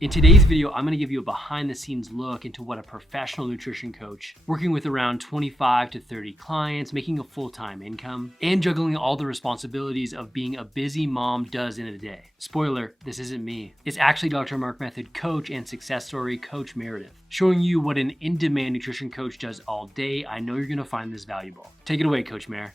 In today's video, I'm gonna give you a behind the scenes look into what a professional nutrition coach working with around 25 to 30 clients, making a full-time income, and juggling all the responsibilities of being a busy mom does in a day. Spoiler, this isn't me. It's actually Dr. Mark Method coach and success story coach Meredith, showing you what an in-demand nutrition coach does all day. I know you're gonna find this valuable. Take it away, Coach Mer.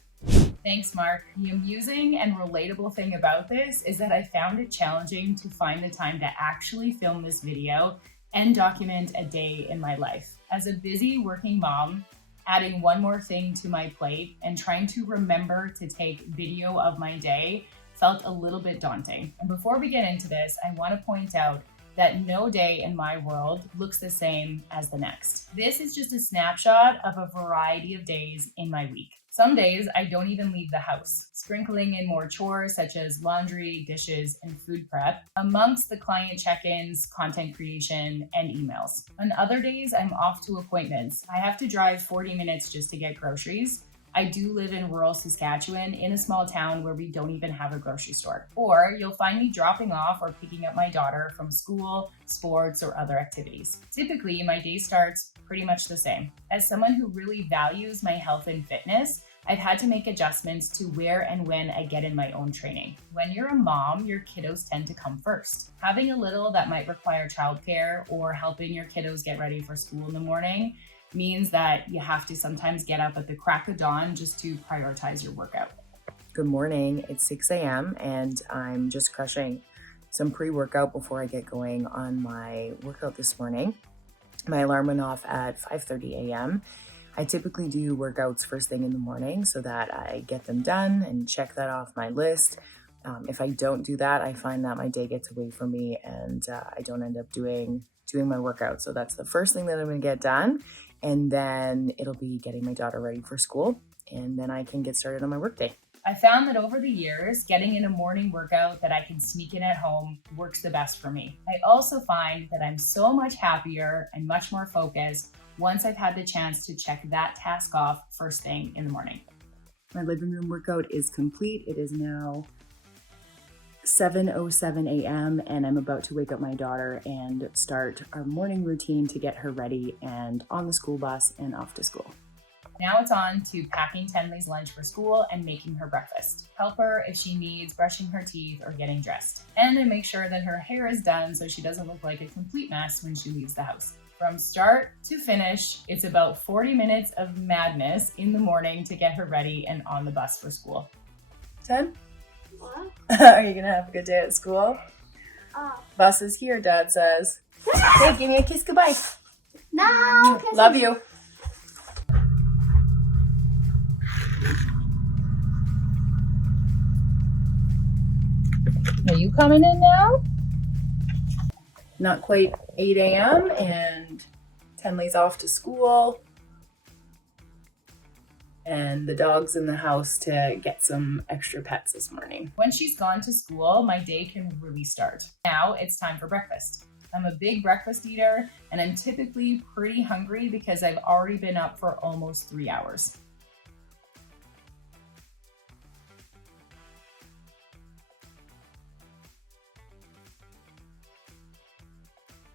Thanks, Mark. The amusing and relatable thing about this is that I found it challenging to find the time to actually film this video and document a day in my life. As a busy working mom, adding one more thing to my plate and trying to remember to take video of my day felt a little bit daunting. And before we get into this, I want to point out that no day in my world looks the same as the next. This is just a snapshot of a variety of days in my week. Some days I don't even leave the house, sprinkling in more chores such as laundry, dishes, and food prep amongst the client check-ins, content creation, and emails. On other days, I'm off to appointments. I have to drive 40 minutes just to get groceries. I do live in rural Saskatchewan in a small town where we don't even have a grocery store. Or you'll find me dropping off or picking up my daughter from school, sports, or other activities. Typically, my day starts pretty much the same. As someone who really values my health and fitness, I've had to make adjustments to where and when I get in my own training. When you're a mom, your kiddos tend to come first. Having a little that might require childcare or helping your kiddos get ready for school in the morning means that you have to sometimes get up at the crack of dawn just to prioritize your workout. Good morning, it's 6 a.m. and I'm just crushing some pre-workout before I get going on my workout this morning. My alarm went off at 5:30 a.m. I typically do workouts first thing in the morning so that I get them done and check that off my list. If I don't do that, I find that my day gets away from me and I don't end up doing my workout. So that's the first thing that I'm going to get done. And then it'll be getting my daughter ready for school. And then I can get started on my workday. I found that over the years, getting in a morning workout that I can sneak in at home works the best for me. I also find that I'm so much happier and much more focused once I've had the chance to check that task off first thing in the morning. My living room workout is complete. It is now 7:07 a.m. and I'm about to wake up my daughter and start our morning routine to get her ready and on the school bus and off to school. Now it's on to packing Tenley's lunch for school and making her breakfast. Help her if she needs brushing her teeth or getting dressed. And then make sure that her hair is done so she doesn't look like a complete mess when she leaves the house. From start to finish, it's about 40 minutes of madness in the morning to get her ready and on the bus for school. 10? What? Are you going to have a good day at school? Oh. Bus is here, Dad says. Hey, give me a kiss goodbye. No! Love you. Are you coming in now? Not quite 8 a.m. and Tenley's off to school. And the dog's in the house to get some extra pets this morning. When she's gone to school, my day can really start. Now it's time for breakfast. I'm a big breakfast eater and I'm typically pretty hungry because I've already been up for almost 3 hours.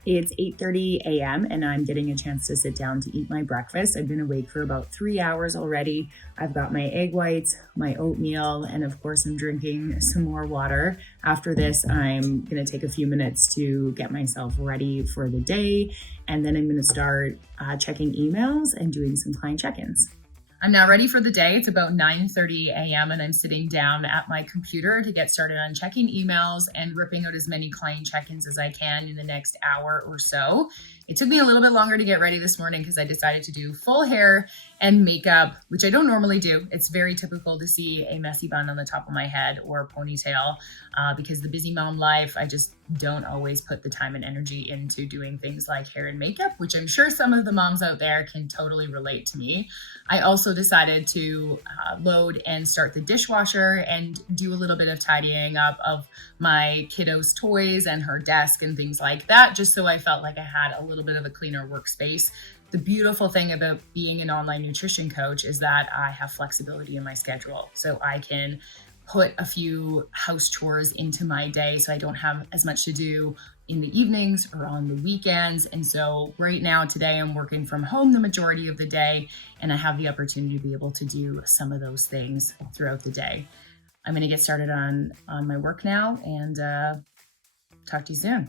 It's 8:30 a.m. and I'm getting a chance to sit down to eat my breakfast. I've been awake for about 3 hours already. I've got my egg whites, my oatmeal, and of course I'm drinking some more water. After this, I'm gonna take a few minutes to get myself ready for the day. And then I'm gonna start checking emails and doing some client check-ins. I'm now ready for the day. It's about 9:30 a.m. and I'm sitting down at my computer to get started on checking emails and ripping out as many client check-ins as I can in the next hour or so. It took me a little bit longer to get ready this morning because I decided to do full hair and makeup, which I don't normally do. It's very typical to see a messy bun on the top of my head or a ponytail because the busy mom life, I just don't always put the time and energy into doing things like hair and makeup, which I'm sure some of the moms out there can totally relate to me. I also decided to load and start the dishwasher and do a little bit of tidying up of my kiddo's toys and her desk and things like that, just so I felt like I had a little bit of a cleaner workspace. The beautiful thing about being an online nutrition coach is that I have flexibility in my schedule. So I can put a few house chores into my day so I don't have as much to do in the evenings or on the weekends. And so right now, today, I'm working from home the majority of the day, and I have the opportunity to be able to do some of those things throughout the day. I'm going to get started on my work now and talk to you soon.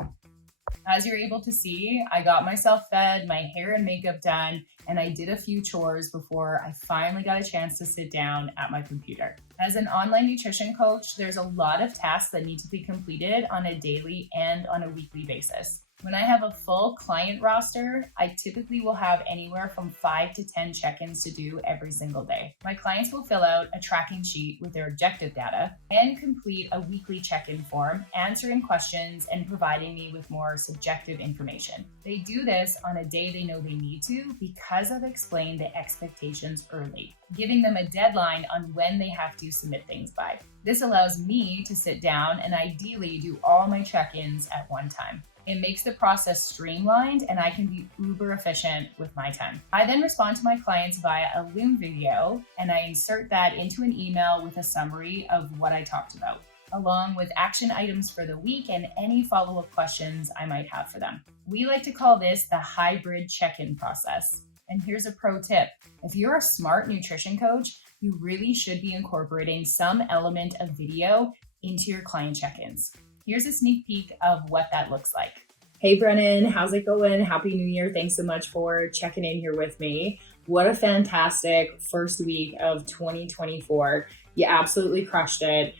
As you're able to see, I got myself fed, my hair and makeup done, and I did a few chores before I finally got a chance to sit down at my computer. As an online nutrition coach, there's a lot of tasks that need to be completed on a daily and on a weekly basis. When I have a full client roster, I typically will have anywhere from 5 to 10 check-ins to do every single day. My clients will fill out a tracking sheet with their objective data and complete a weekly check-in form, answering questions and providing me with more subjective information. They do this on a day they know they need to because I've explained the expectations early, giving them a deadline on when they have to submit things by. This allows me to sit down and ideally do all my check-ins at one time. It makes the process streamlined and I can be uber efficient with my time. I then respond to my clients via a Loom video and I insert that into an email with a summary of what I talked about, along with action items for the week and any follow-up questions I might have for them. We like to call this the hybrid check-in process. And here's a pro tip. If you're a smart nutrition coach, you really should be incorporating some element of video into your client check-ins. Here's a sneak peek of what that looks like. Hey Brennan, how's it going? Happy New Year. Thanks so much for checking in here with me. What a fantastic first week of 2024. You absolutely crushed it.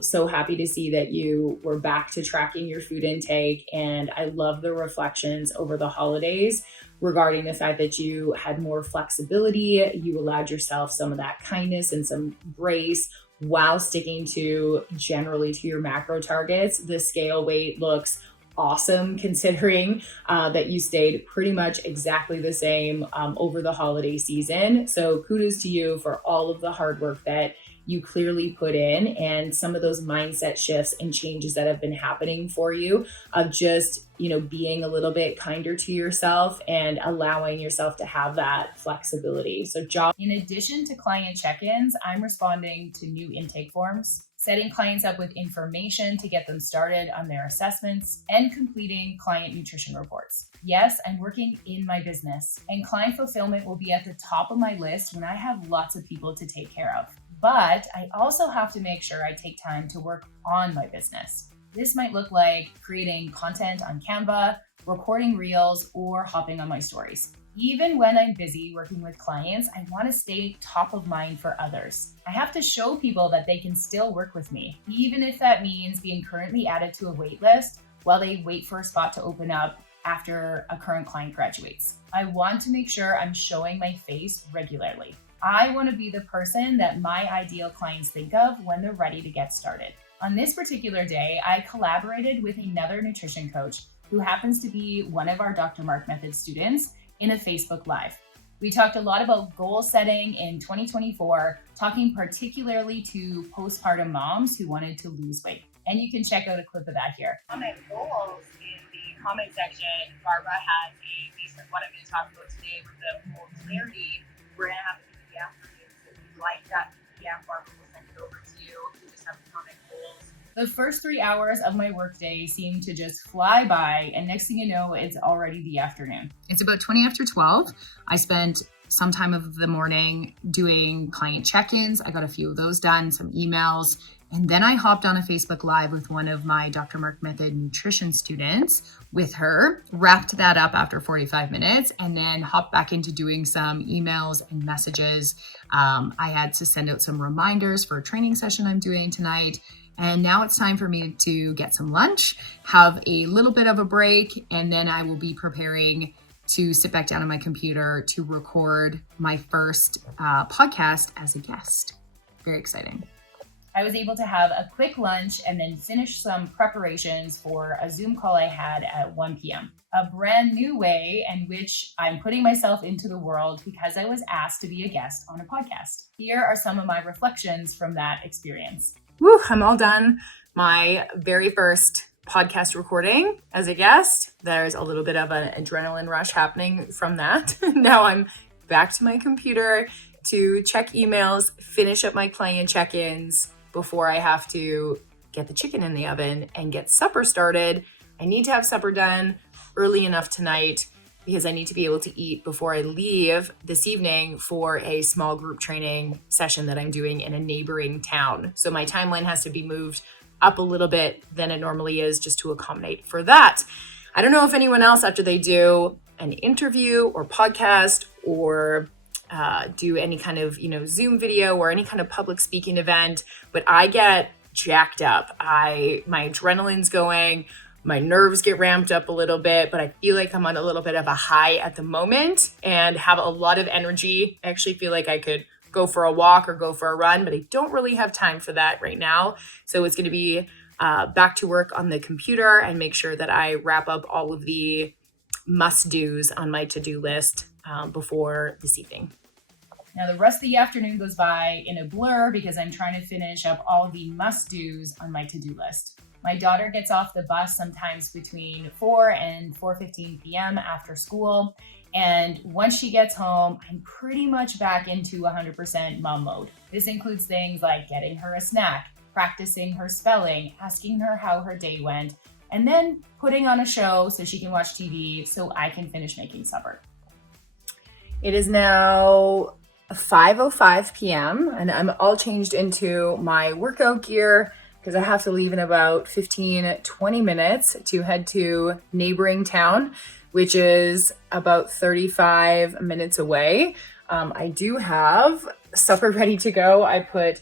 So happy to see that you were back to tracking your food intake. And I love the reflections over the holidays regarding the fact that you had more flexibility. You allowed yourself some of that kindness and some grace while sticking to generally to your macro targets. The scale weight looks awesome considering that you stayed pretty much exactly the same over the holiday season. So kudos to you for all of the hard work that you clearly put in and some of those mindset shifts and changes that have been happening for you of just, being a little bit kinder to yourself and allowing yourself to have that flexibility. So in addition to client check-ins, I'm responding to new intake forms, setting clients up with information to get them started on their assessments, and completing client nutrition reports. Yes, I'm working in my business, and client fulfillment will be at the top of my list when I have lots of people to take care of. But I also have to make sure I take time to work on my business. This might look like creating content on Canva, recording reels, or hopping on my stories. Even when I'm busy working with clients, I want to stay top of mind for others. I have to show people that they can still work with me, even if that means being currently added to a wait list while they wait for a spot to open up after a current client graduates. I want to make sure I'm showing my face regularly. I want to be the person that my ideal clients think of when they're ready to get started. On this particular day, I collaborated with another nutrition coach who happens to be one of our Dr. Mark Method students in a Facebook Live. We talked a lot about goal setting in 2024, talking particularly to postpartum moms who wanted to lose weight. And you can check out a clip of that here. Comment goals in the comment section. Barbara has a piece of what I'm going to talk about today with the more clarity. We're going to have the PDF for you. So if you like that PDF, Barbara will send it over to you. You just have to comment goals. The first 3 hours of my workday seem to just fly by, and next thing you know, it's already the afternoon. It's about 20 after 12. I spent some time of the morning doing client check-ins. I got a few of those done, some emails, and then I hopped on a Facebook Live with one of my Dr. Mark Method nutrition students with her, wrapped that up after 45 minutes, and then hopped back into doing some emails and messages. I had to send out some reminders for a training session I'm doing tonight. And now it's time for me to get some lunch, have a little bit of a break, and then I will be preparing to sit back down on my computer to record my first podcast as a guest. Very exciting. I was able to have a quick lunch and then finish some preparations for a Zoom call I had at 1 p.m. A brand new way in which I'm putting myself into the world because I was asked to be a guest on a podcast. Here are some of my reflections from that experience. Woo, I'm all done. My very first podcast recording as a guest. There's a little bit of an adrenaline rush happening from that. Now I'm back to my computer to check emails, finish up my client check-ins before I have to get the chicken in the oven and get supper started. I need to have supper done early enough tonight because I need to be able to eat before I leave this evening for a small group training session that I'm doing in a neighboring town. So my timeline has to be moved up a little bit than it normally is just to accommodate for that. I don't know if anyone else, after they do an interview or podcast or do any kind of, Zoom video or any kind of public speaking event, but I get jacked up. My adrenaline's going, my nerves get ramped up a little bit, but I feel like I'm on a little bit of a high at the moment and have a lot of energy. I actually feel like I could go for a walk or go for a run, but I don't really have time for that right now. So it's going to be back to work on the computer and make sure that I wrap up all of the must-dos on my to-do list before this evening. Now the rest of the afternoon goes by in a blur because I'm trying to finish up all the must-dos on my to-do list. My daughter gets off the bus sometimes between 4 and 4:15 p.m. after school. And once she gets home, I'm pretty much back into 100% mom mode. This includes things like getting her a snack, practicing her spelling, asking her how her day went, and then putting on a show so she can watch TV so I can finish making supper. It is now 5:05 p.m. and I'm all changed into my workout gear because I have to leave in about 15-20 minutes to head to neighboring town, which is about 35 minutes away. I do have supper ready to go. I put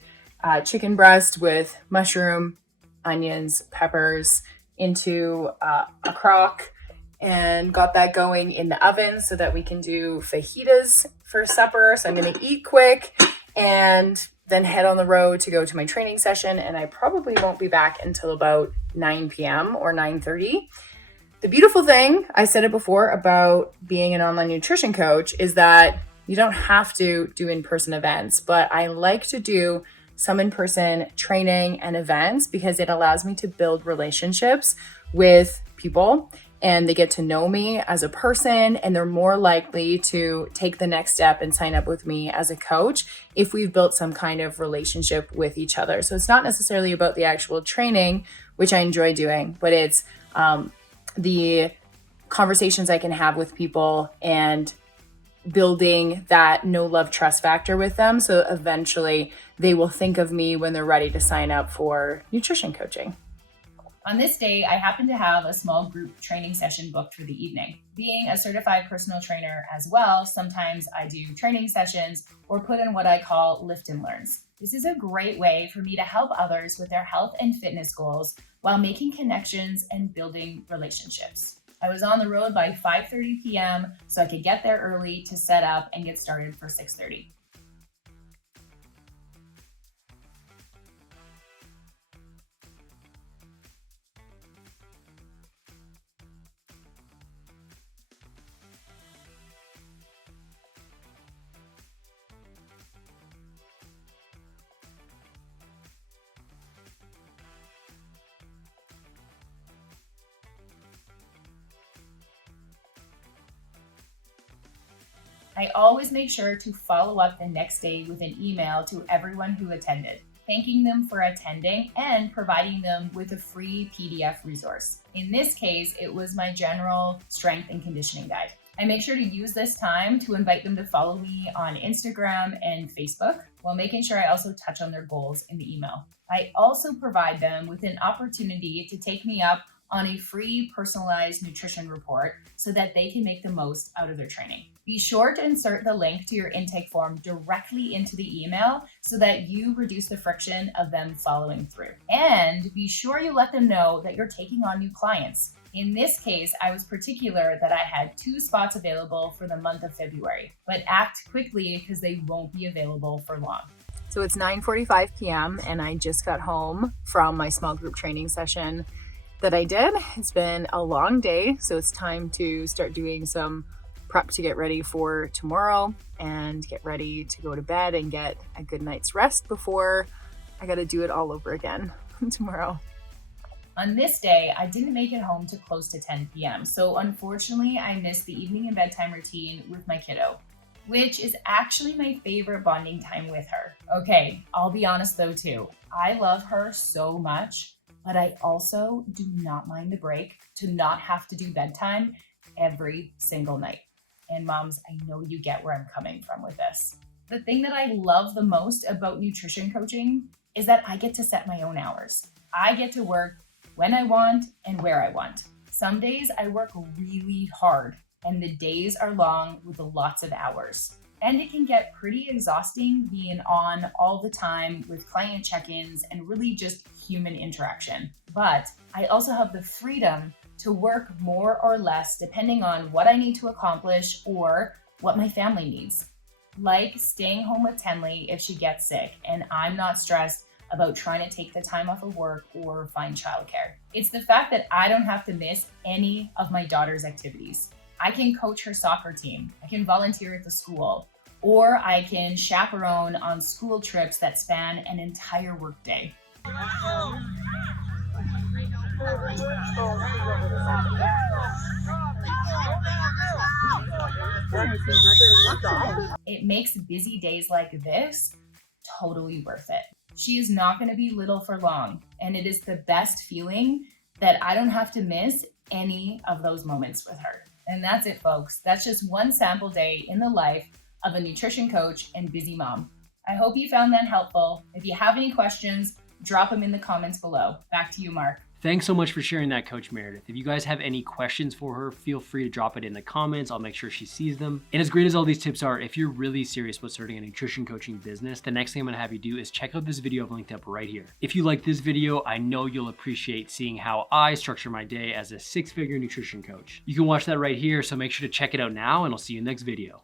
chicken breast with mushroom, onions, peppers into a crock and got that going in the oven so that we can do fajitas for supper. So I'm going to eat quick and then head on the road to go to my training session. And I probably won't be back until about 9 p.m. or 9:30. The beautiful thing, I said it before, about being an online nutrition coach is that you don't have to do in-person events, but I like to do some in-person training and events because it allows me to build relationships with people and they get to know me as a person and they're more likely to take the next step and sign up with me as a coach if we've built some kind of relationship with each other. So it's not necessarily about the actual training, which I enjoy doing, but it's the conversations I can have with people and building that know, love, trust factor with them. So eventually they will think of me when they're ready to sign up for nutrition coaching. On this day, I happen to have a small group training session booked for the evening. Being a certified personal trainer as well, sometimes I do training sessions or put in what I call lift and learns. This is a great way for me to help others with their health and fitness goals while making connections and building relationships. I was on the road by 5:30 p.m. so I could get there early to set up and get started for 6:30. I always make sure to follow up the next day with an email to everyone who attended, thanking them for attending and providing them with a free PDF resource. In this case, it was my general strength and conditioning guide. I make sure to use this time to invite them to follow me on Instagram and Facebook, while making sure I also touch on their goals in the email. I also provide them with an opportunity to take me up on a free personalized nutrition report so that they can make the most out of their training. Be sure to insert the link to your intake form directly into the email so that you reduce the friction of them following through. And be sure you let them know that you're taking on new clients. In this case, I was particular that I had 2 spots available for the month of February, but act quickly because they won't be available for long. So it's 9:45 p.m. and I just got home from my small group training session that I did. It's been a long day, so it's time to start doing some prep to get ready for tomorrow and get ready to go to bed and get a good night's rest before I got to do it all over again tomorrow. On this day, I didn't make it home to close to 10 p.m. So unfortunately, I missed the evening and bedtime routine with my kiddo, which is actually my favorite bonding time with her. Okay, I'll be honest though too. I love her so much, but I also do not mind the break to not have to do bedtime every single night. And moms, I know you get where I'm coming from with this. The thing that I love the most about nutrition coaching is that I get to set my own hours. I get to work when I want and where I want. Some days I work really hard and the days are long with lots of hours. And it can get pretty exhausting being on all the time with client check-ins and really just human interaction. But I also have the freedom to work more or less depending on what I need to accomplish or what my family needs. Like staying home with Tenley if she gets sick and I'm not stressed about trying to take the time off of work or find childcare. It's the fact that I don't have to miss any of my daughter's activities. I can coach her soccer team, I can volunteer at the school, or I can chaperone on school trips that span an entire workday. It makes busy days like this totally worth it. She is not going to be little for long, and it is the best feeling that I don't have to miss any of those moments with her. And that's it, folks. That's just one sample day in the life of a nutrition coach and busy mom. I hope you found that helpful. If you have any questions, drop them in the comments below. Back to you, Mark. Thanks so much for sharing that, Coach Meredith. If you guys have any questions for her, feel free to drop it in the comments. I'll make sure she sees them. And as great as all these tips are, if you're really serious about starting a nutrition coaching business, the next thing I'm gonna have you do is check out this video I've linked up right here. If you like this video, I know you'll appreciate seeing how I structure my day as a 6-figure nutrition coach. You can watch that right here, so make sure to check it out now, and I'll see you in the next video.